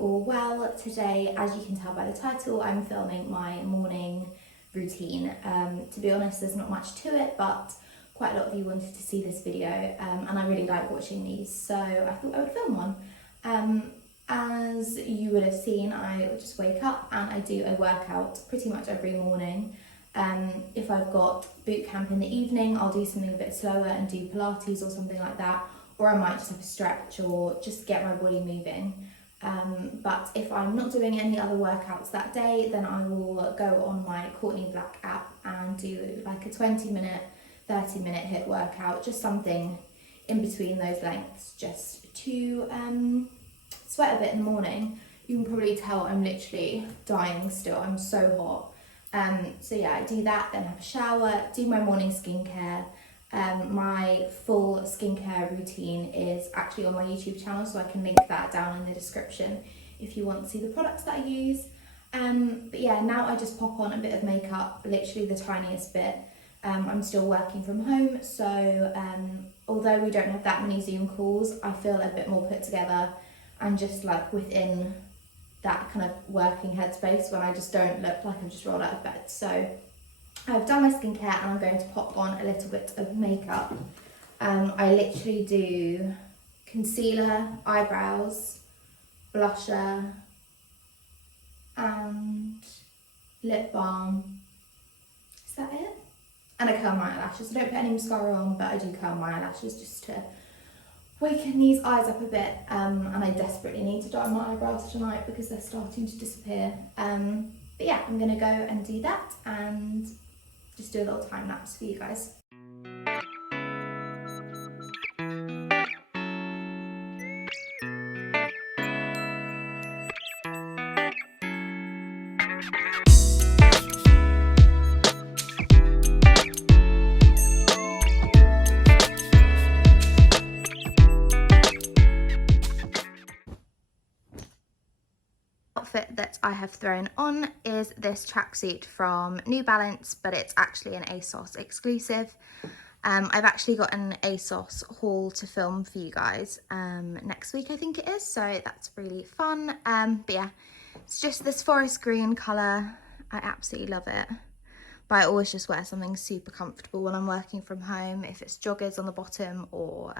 all well. Today, as you can tell by the title, I'm filming my morning routine. To be honest, there's not much to it, but quite a lot of you wanted to see this video, and I really like watching these, so I thought I would film one. As you would have seen, I just wake up and I do a workout pretty much every morning. If I've got boot camp in the evening, I'll do something a bit slower and do Pilates or something like that, or I might just have a stretch or just get my body moving. But if I'm not doing any other workouts that day, then I will go on my Courtney Black app and do like a 20-minute, 30-minute HIIT workout, just something in between those lengths, just to sweat a bit in the morning. You can probably tell I'm literally dying still, I'm so hot. So yeah, I do that, then have a shower, do my morning skincare. My full skincare routine is actually on my YouTube channel, so I can link that down in the description if you want to see the products that I use. But yeah, now I just pop on a bit of makeup, literally the tiniest bit. I'm still working from home, so although we don't have that many Zoom calls, I feel a bit more put together and just like within that kind of working headspace when I just don't look like I've just rolled out of bed. So I've done my skincare and I'm going to pop on a little bit of makeup. I literally do concealer, eyebrows, blusher, and lip balm. Is that it? And I curl my eyelashes. I don't put any mascara on, but I do curl my eyelashes just to waken these eyes up a bit. And I desperately need to dye my eyebrows tonight because they're starting to disappear. But yeah, I'm gonna go and do that and just do a little time lapse for you guys. Outfit that I have thrown on is this tracksuit from New Balance, but it's actually an ASOS exclusive. I've actually got an ASOS haul to film for you guys next week, I think it is, so that's really fun. But yeah, it's just this forest green colour. I absolutely love it, but I always just wear something super comfortable when I'm working from home, if it's joggers on the bottom or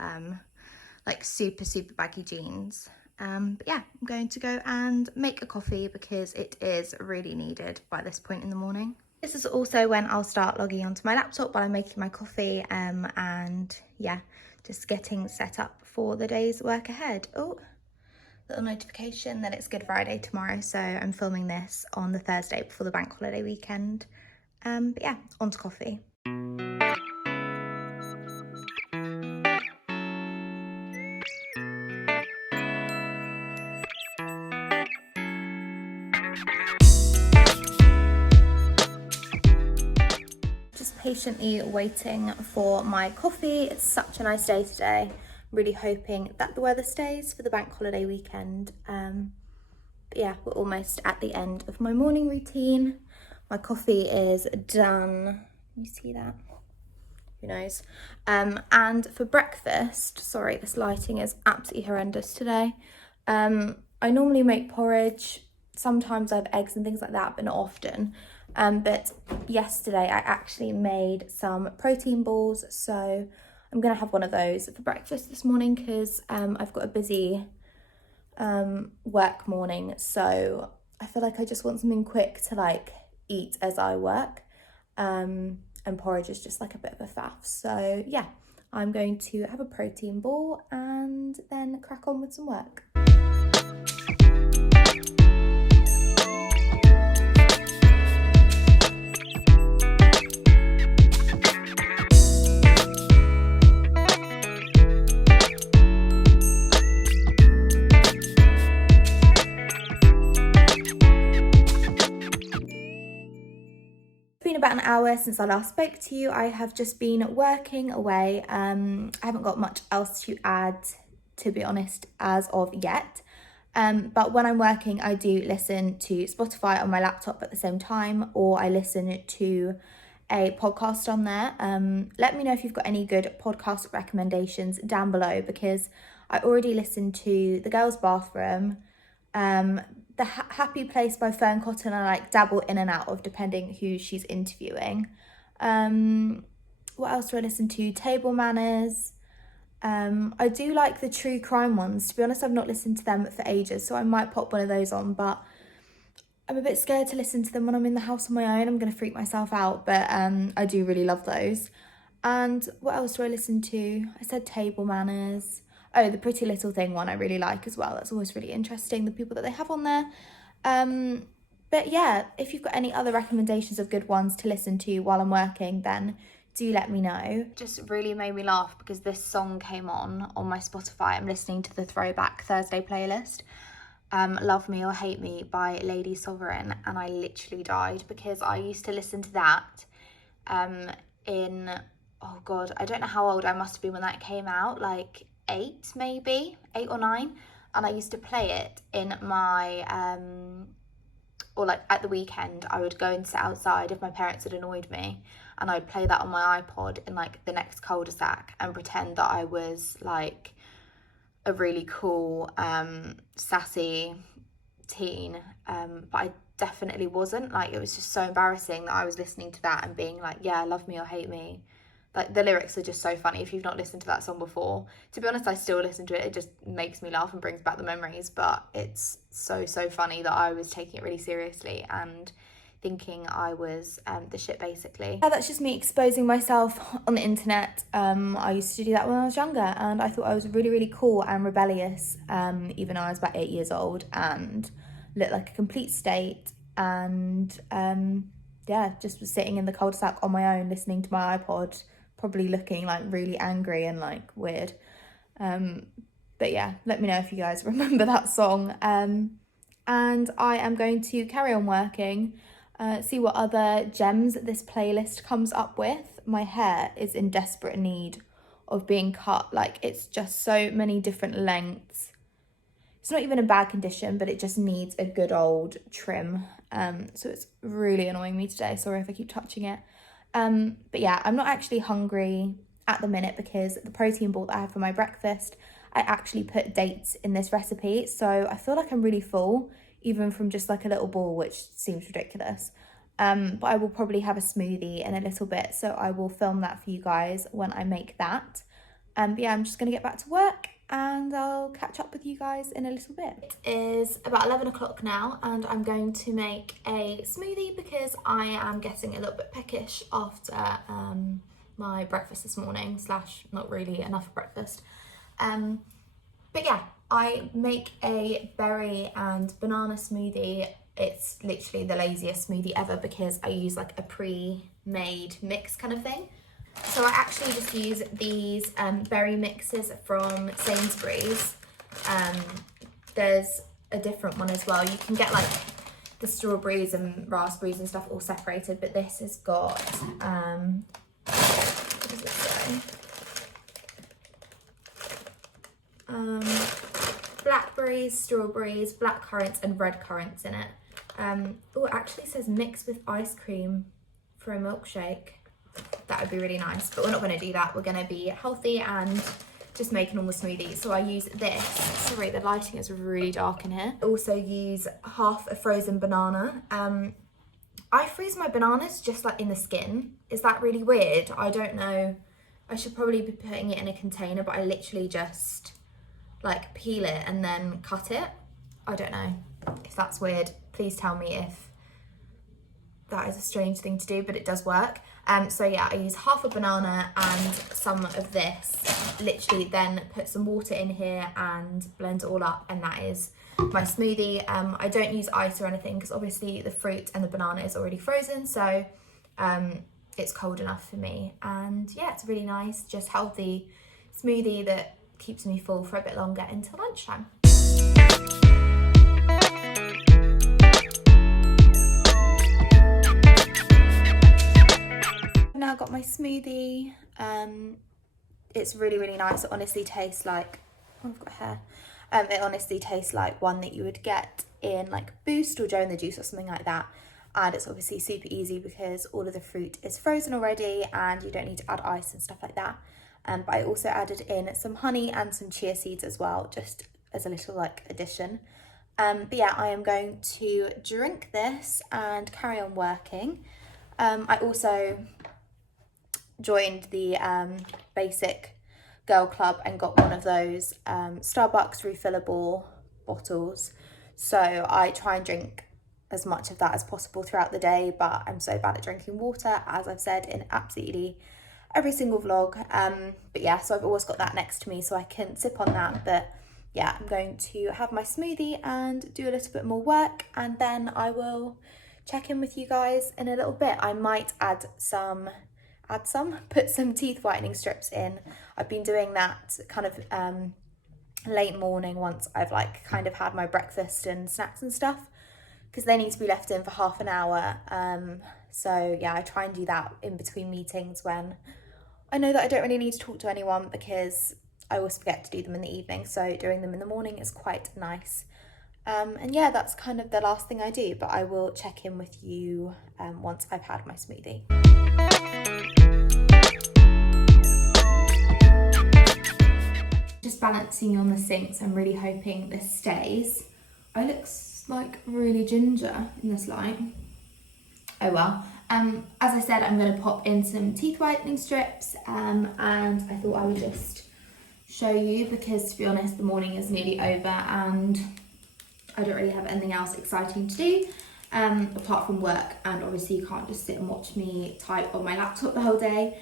like super baggy jeans. But yeah, I'm going to go and make a coffee because it is really needed by this point in the morning. This is also when I'll start logging onto my laptop while I'm making my coffee, and yeah, just getting set up for the day's work ahead. Oh, little notification that it's Good Friday tomorrow, so I'm filming this on the Thursday before the bank holiday weekend. But yeah, on to coffee. Patiently waiting for my coffee. It's such a nice day today. I'm really hoping that the weather stays for the bank holiday weekend. But yeah, we're almost at the end of my morning routine. My coffee is done. You see that? Who knows? And for breakfast, sorry, this lighting is absolutely horrendous today. I normally make porridge. Sometimes I have eggs and things like that, but not often. But yesterday I actually made some protein balls, so I'm gonna have one of those for breakfast this morning because I've got a busy work morning, so I feel like I just want something quick to like eat as I work, and porridge is just like a bit of a faff. So yeah, I'm going to have a protein ball and then crack on with some work. About an hour since I last spoke to you. I have just been working away. I haven't got much else to add, to be honest, as of yet. But when I'm working, I do listen to Spotify on my laptop at the same time, or I listen to a podcast on there. Let me know if you've got any good podcast recommendations down below, because I already listened to The Girls' Bathroom, The Happy Place by Fern Cotton I like dabble in and out of depending who she's interviewing. What else do I listen to? Table Manners. I do like the true crime ones. To be honest, I've not listened to them for ages, so I might pop one of those on, but I'm a bit scared to listen to them when I'm in the house on my own. I'm going to freak myself out, but I do really love those. And what else do I listen to? I said Table Manners. Oh, the Pretty Little Thing one I really like as well. That's always really interesting, the people that they have on there. But yeah, if you've got any other recommendations of good ones to listen to while I'm working, then do let me know. Just really made me laugh because this song came on my Spotify. I'm listening to the Throwback Thursday playlist. Love Me or Hate Me by Lady Sovereign, and I literally died because I used to listen to that in, oh god, I don't know how old I must have been when that came out, like 8 or 9, and I used to play it in my or like at the weekend I would go and sit outside if my parents had annoyed me, and I'd play that on my iPod in like the next cul-de-sac and pretend that I was like a really cool sassy teen, but I definitely wasn't. Like, it was just so embarrassing that I was listening to that and being like, yeah, love me or hate me. Like, the lyrics are just so funny. If you've not listened to that song before, to be honest, I still listen to it. It just makes me laugh and brings back the memories, but it's so funny that I was taking it really seriously and thinking I was the shit, basically. Yeah, that's just me exposing myself on the internet. I used to do that when I was younger, and I thought I was really cool and rebellious, even though I was about 8 years old and looked like a complete state. And yeah, just was sitting in the cul-de-sac on my own, listening to my iPod, probably looking like really angry and like weird. But yeah, let me know if you guys remember that song. And I am going to carry on working. See what other gems this playlist comes up with. My hair is in desperate need of being cut. Like, it's just so many different lengths. It's not even in bad condition, but it just needs a good old trim. So it's really annoying me today. Sorry if I keep touching it. But yeah, I'm not actually hungry at the minute because the protein ball that I have for my breakfast, I actually put dates in this recipe. So I feel like I'm really full, even from just like a little ball, which seems ridiculous. But I will probably have a smoothie in a little bit, so I will film that for you guys when I make that. But yeah, I'm just gonna get back to work and I'll catch up with you guys in a little bit. It is about 11 o'clock now, and I'm going to make a smoothie because I am getting a little bit peckish after my breakfast this morning, slash not really enough breakfast. But yeah, I make a berry and banana smoothie. It's literally the laziest smoothie ever because I use like a pre-made mix kind of thing. So I actually just use these berry mixes from Sainsbury's. There's a different one as well. You can get like the strawberries and raspberries and stuff all separated, but this has got, what does it say? Blackberries, strawberries, black currants and red currants in it. Oh, it actually says mix with ice cream for a milkshake. That would be really nice, but we're not going to do that. We're going to be healthy and just make a normal smoothie. So I use this. Sorry, the lighting is really dark in here. I also use half a frozen banana. I freeze my bananas just like in the skin. Is that really weird? I don't know. I should probably be putting it in a container, but I literally just like peel it and then cut it. I don't know if that's weird. Please tell me if that is a strange thing to do, but it does work. So yeah, I use half a banana and some of this, literally then put some water in here and blend it all up, and that is my smoothie. I don't use ice or anything because obviously the fruit and the banana is already frozen, so it's cold enough for me. And yeah, it's a really nice, just healthy smoothie that keeps me full for a bit longer until lunchtime. Now got my smoothie. It's really nice. It honestly tastes like, oh, I've got hair. It honestly tastes like one that you would get in like Boost or Joe and the Juice or something like that. And it's obviously super easy because all of the fruit is frozen already and you don't need to add ice and stuff like that. But I also added in some honey and some chia seeds as well, just as a little like addition. But yeah, I am going to drink this and carry on working. I also joined the basic girl club and got one of those Starbucks refillable bottles. So I try and drink as much of that as possible throughout the day, but I'm so bad at drinking water, as I've said in absolutely every single vlog. But yeah, so I've always got that next to me so I can sip on that. But yeah, I'm going to have my smoothie and do a little bit more work, and then I will check in with you guys in a little bit. I might put some teeth whitening strips in. I've been doing that kind of late morning once I've like kind of had my breakfast and snacks and stuff, because they need to be left in for half an hour. So yeah, I try and do that in between meetings when I know that I don't really need to talk to anyone, because I always forget to do them in the evening. So doing them in the morning is quite nice. And yeah, that's kind of the last thing I do, but I will check in with you once I've had my smoothie. Just balancing on the sink, so I'm really hoping this stays. I look like really ginger in this light. Oh well. As I said, I'm going to pop in some teeth whitening strips, and I thought I would just show you, because to be honest, the morning is nearly over and I don't really have anything else exciting to do apart from work, and obviously you can't just sit and watch me type on my laptop the whole day.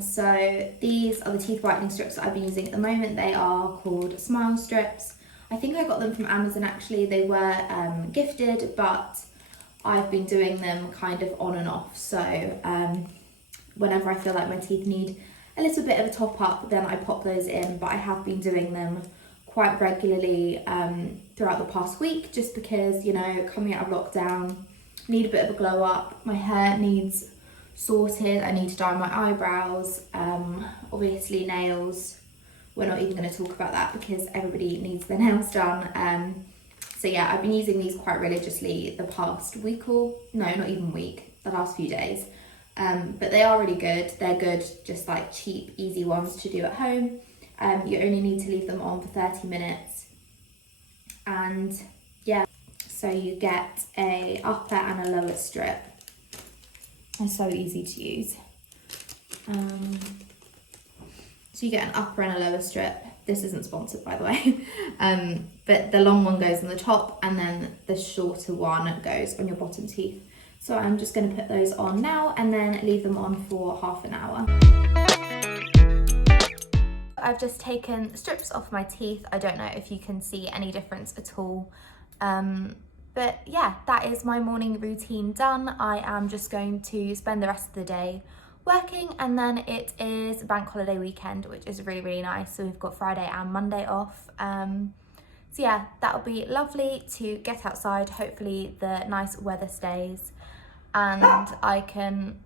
So these are the teeth whitening strips that I've been using at the moment. They are called Smile strips. I think I got them from Amazon actually. They were gifted, but I've been doing them kind of on and off. So whenever I feel like my teeth need a little bit of a top up, then I pop those in, but I have been doing them quite regularly throughout the past week, just because, you know, coming out of lockdown, need a bit of a glow up. My hair needs sorted. I need to dye my eyebrows, obviously nails. We're not even going to talk about that because everybody needs their nails done. So yeah, I've been using these quite religiously the past week, or no, not even week, the last few days. But they are really good. They're good, just like cheap, easy ones to do at home. You only need to leave them on for 30 minutes. And yeah, so you get a upper and a lower strip. They're so easy to use. So you get an upper and a lower strip. This isn't sponsored, by the way. But the long one goes on the top, and then the shorter one goes on your bottom teeth. So I'm just going to put those on now and then leave them on for half an hour. I've just taken strips off my teeth. I don't know if you can see any difference at all. But yeah, that is my morning routine done. I am just going to spend the rest of the day working, and then it is bank holiday weekend, which is really, really nice. So we've got Friday and Monday off. So yeah, that'll be lovely to get outside. Hopefully the nice weather stays and I can,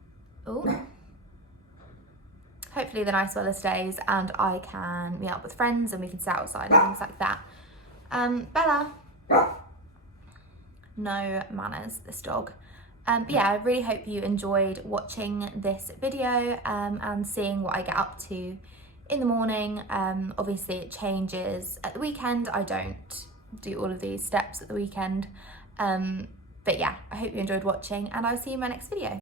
hopefully the nice weather stays and I can meet up with friends and we can sit outside and things like that. Bella, no manners, this dog. But yeah, I really hope you enjoyed watching this video and seeing what I get up to in the morning. Obviously it changes at the weekend. I don't do all of these steps at the weekend. But yeah, I hope you enjoyed watching and I'll see you in my next video.